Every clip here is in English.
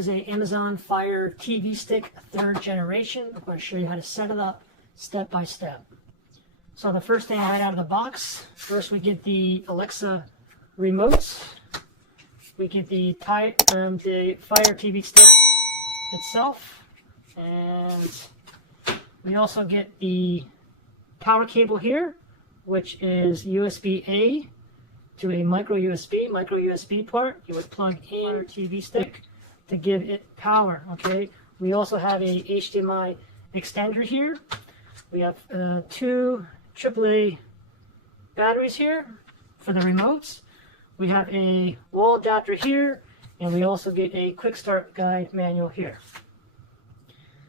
is a Amazon Fire TV Stick 3rd generation. I'm going to show you how to set it up step by step. So the first thing right out of the box, first we get the Alexa remotes. We get the Fire TV Stick itself, and we also get the power cable here, which is USB-A to a micro USB port. You would plug in your TV stick to give it power. Okay. We also have a HDMI extender here. We have 2 AAA batteries here for the remotes. We have a wall adapter here, and we also get a quick start guide manual here.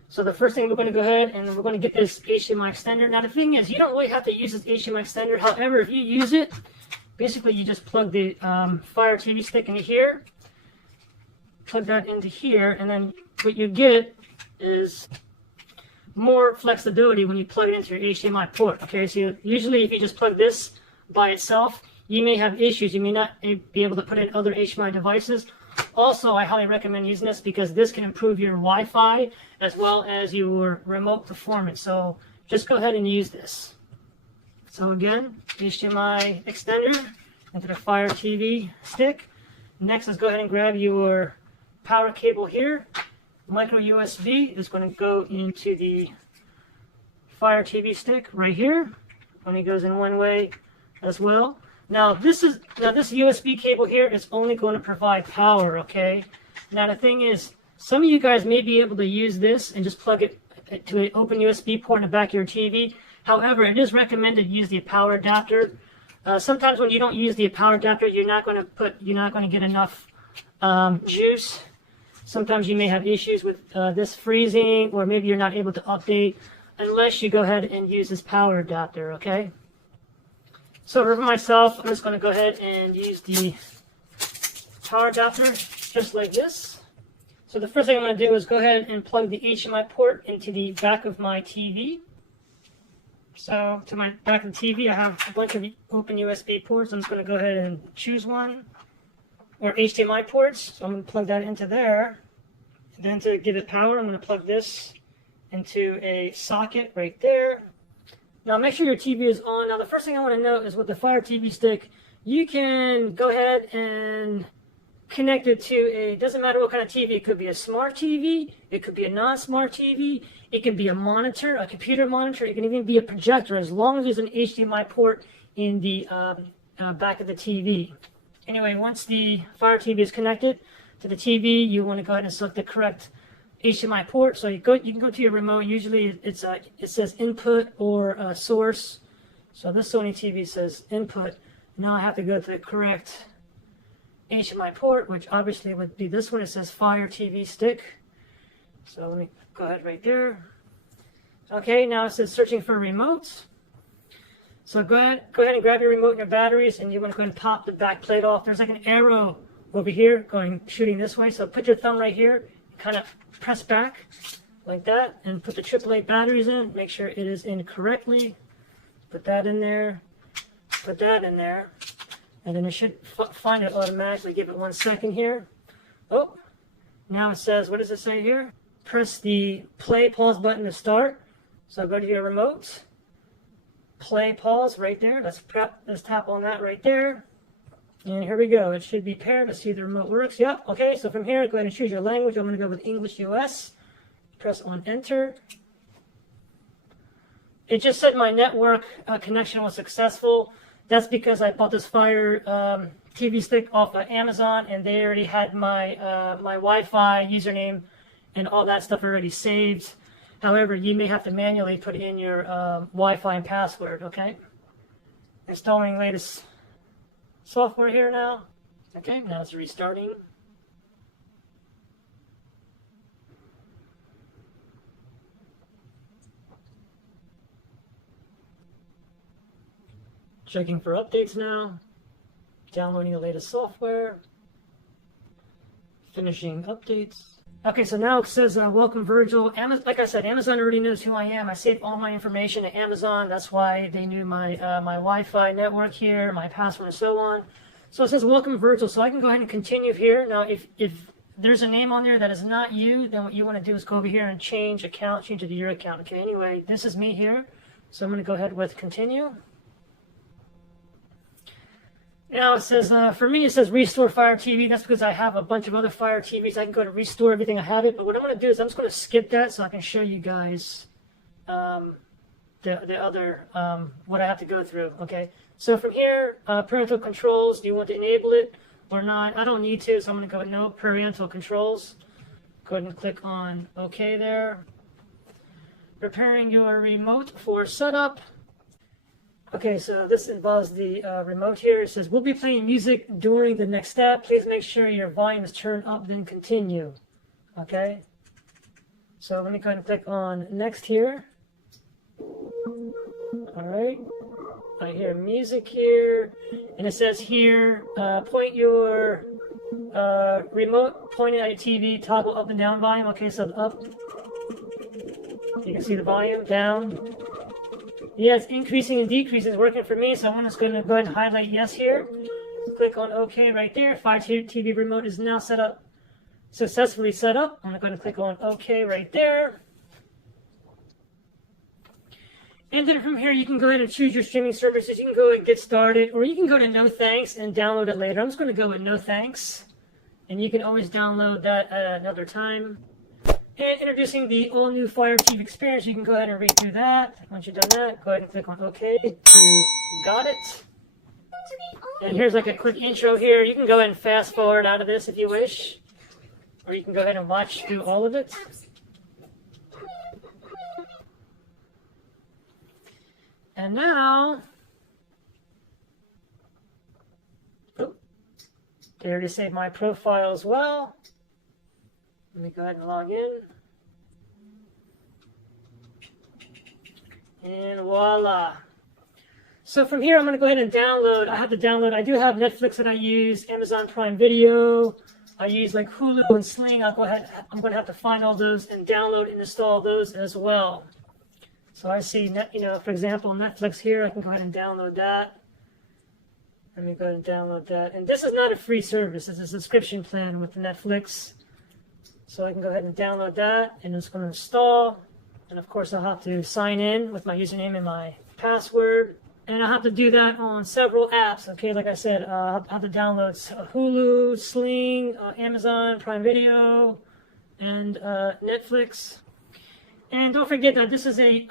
So the first thing, we're going to go ahead and we're going to get this HDMI extender. Now the thing is, you don't really have to use this HDMI extender. However, if you use it, basically you just plug the Fire TV stick into here, plug that into here, and then what you get is more flexibility when you plug it into your HDMI port. Okay, so usually if you just plug this by itself, you may have issues. You may not be able to put in other HDMI devices. Also, I highly recommend using this because this can improve your Wi-Fi as well as your remote performance. So just go ahead and use this. So again, HDMI extender into the Fire TV stick. Next, let's go ahead and grab your power cable here. Micro USB is going to go into the Fire TV stick right here. Only goes in one way as well. Now this USB cable here is only going to provide power, okay? Now the thing is, some of you guys may be able to use this and just plug it to an open USB port in the back of your TV. However, it is recommended to use the power adapter. Sometimes when you don't use the power adapter, you're not going to get enough juice. Sometimes you may have issues with this freezing, or maybe you're not able to update unless you go ahead and use this power adapter, okay? So for myself, I'm just going to go ahead and use the power adapter just like this. So the first thing I'm going to do is go ahead and plug the HDMI port into the back of my TV. So to my back of the TV, I have a bunch of open USB ports. I'm just going to go ahead and choose one, or HDMI ports. So I'm going to plug that into there. And then to give it power, I'm going to plug this into a socket right there. Now make sure your TV is on. Now the first thing I want to note is with the Fire TV stick, you can go ahead and connect it to a, doesn't matter what kind of TV, it could be a smart TV, it could be a non-smart TV, it can be a monitor, a computer monitor, it can even be a projector, as long as there's an HDMI port in the back of the TV. Anyway, once the Fire TV is connected to the TV, you want to go ahead and select the correct HDMI port. So you can go to your remote. Usually it says input or source. So this Sony TV says input. Now I have to go to the correct HDMI port, which obviously would be this one. It says Fire TV stick. So let me go ahead right there. Okay, now it says searching for remotes. So go ahead and grab your remote and your batteries, and you want to go ahead and pop the back plate off. There's like an arrow over here shooting this way. So put your thumb right here, kind of press back like that, and put the AAA batteries in. Make sure it is in correctly. Put that in there. Put that in there. And then it should find it automatically. Give it 1 second here. Oh, now it says, what does it say here? Press the play pause button to start. So go to your remote. Play pause right there. Let's tap on that right there. And here we go. It should be paired. Let's see if the remote works. Yep. Okay. So from here, go ahead and choose your language. I'm going to go with English US. Press on enter. It just said my network connection was successful. That's because I bought this Fire TV stick off of Amazon, and they already had my my Wi-Fi username and all that stuff already saved. However, you may have to manually put in your Wi-Fi and password. Okay. Installing latest software here now. Okay, now it's restarting. Checking for updates now. Downloading the latest software. Finishing updates. Okay, so now it says, welcome Virgil. Like I said, Amazon already knows who I am. I saved all my information to Amazon. That's why they knew my my Wi-Fi network here, my password, and so on. So it says, welcome Virgil. So I can go ahead and continue here. Now, if there's a name on there that is not you, then what you want to do is go over here and change account, change it to your account. Okay, anyway, this is me here. So I'm going to go ahead with continue. Now it says, for me it says restore Fire TV. That's because I have a bunch of other Fire TVs. I can go to restore everything I have it. But what I'm going to do is I'm just going to skip that so I can show you guys the other, what I have to go through. Okay, so from here, parental controls, do you want to enable it or not? I don't need to, so I'm going to go with no parental controls. Go ahead and click on OK there. Preparing your remote for setup. Okay, so this involves the remote here. It says, we'll be playing music during the next step. Please make sure your volume is turned up, then continue. Okay, so let me go ahead and click on next here. All right, I hear music here, and it says here, point your remote pointed at your TV, toggle up and down volume. Okay, so up, you can see the volume, down. Yes, increasing and decreasing is working for me, so I'm just going to go ahead and highlight yes here. Click on OK right there. Fire TV remote is now set up, successfully set up. I'm going to click on OK right there. And then from here, you can go ahead and choose your streaming services. You can go and get started, or you can go to no thanks and download it later. I'm just going to go with no thanks, and you can always download that at another time. And introducing the all-new Fire TV experience, you can go ahead and read through that. Once you've done that, go ahead and click on OK to got it. And here's like a quick intro here. You can go ahead and fast forward out of this if you wish, or you can go ahead and watch through all of it. And now, they already saved my profile as well. Let me go ahead and log in. And voila. So from here, I'm going to go ahead and download. I have to download. I do have Netflix that I use, Amazon Prime Video. I use like Hulu and Sling. I'm going to have to find all those and download and install those as well. So I see, for example, Netflix here. I can go ahead and download that. Let me go ahead and download that. And this is not a free service. It's a subscription plan with Netflix. So I can go ahead and download that, and it's going to install. And of course, I'll have to sign in with my username and my password. And I'll have to do that on several apps. Okay, like I said, I'll have to download Hulu, Sling, Amazon Prime Video, and Netflix. And don't forget that this is a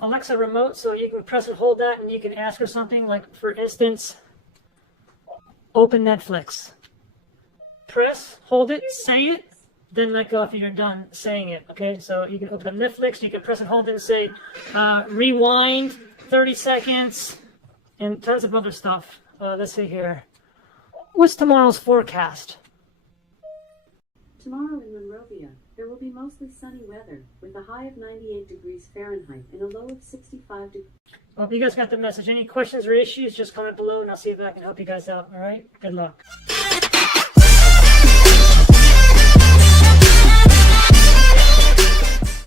Alexa remote, so you can press and hold that, and you can ask her something. Like, for instance, open Netflix. Press, hold it, say it. Then let go after you're done saying it, okay? So you can open up Netflix, you can press and hold it and say, rewind, 30 seconds, and tons of other stuff. Let's see here. What's tomorrow's forecast? Tomorrow in Monrovia, there will be mostly sunny weather, with a high of 98 degrees Fahrenheit and a low of 65 degrees. Well, you guys got the message. Any questions or issues, just comment below, and I'll see if I can help you guys out, all right? Good luck.